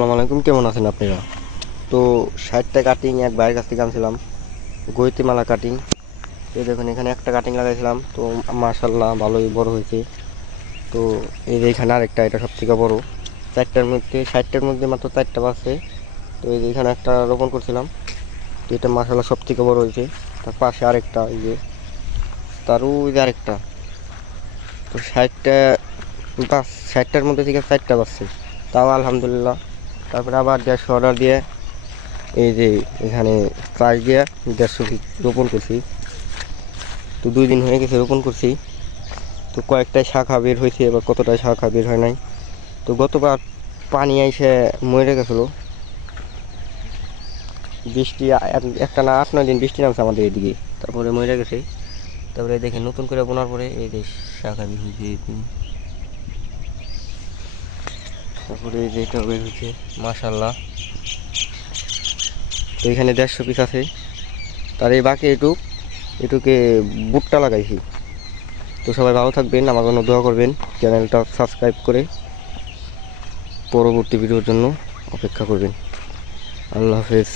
আসসালামু আলাইকুম, কেমন আছেন আপনারা? তো 60টা কাটিং এক ভাইয়ের কাছ থেকে আনছিলাম, গৈতিমালা কাটিং। এই দেখুন, এখানে একটা কাটিং লাগাইছিলাম, তো মাশাল্লাহ ভালোই বড় হয়েছে। তো এই যে এখানে আরেকটা, এটা সব থেকে বড়। 60টার মধ্যে মাত্র 4টা বাজছে। তো এই যে এখানে একটা রোপণ করছিলাম, তো এটা মাশাল্লাহ সব থেকে বড় হয়েছে। তার পাশে আরেকটা, এই যে তারও এই যে আরেকটা। তো 60টার মধ্যে থেকে 4টা বাজছে, তাও আলহামদুলিল্লাহ। তারপরে আবার 150 অর্ডার দিয়ে এই যে এখানে চাষ দিয়ে 150 ফিট রোপণ করছি। তো 2 দিন হয়ে গেছে রোপণ করছি। তো কয়েকটায় শাখা বের হয়েছে, এবার কতটায় শাখা বের হয় নাই। তো গতবার পানি এসে মরে গেছিলো, বৃষ্টি একটা না 8-9 দিন বৃষ্টি নামছে আমাদের এদিকে, তারপরে মরে গেছে। তারপরে দেখে নতুন করে বোনার পরে এই যে শাখা বের হয়েছে। তারপরে এই যে এটা বের হয়েছে মাশাল্লাহ। তো এখানে 150 পিস আছে। তার এই বাকি এটুকে ভুট্টা লাগাইছি। তো সবাই ভালো থাকবেন, আমার জন্য দোয়া করবেন, চ্যানেলটা সাবস্ক্রাইব করে পরবর্তী ভিডিওর জন্য অপেক্ষা করবেন। আল্লাহ হাফেজ।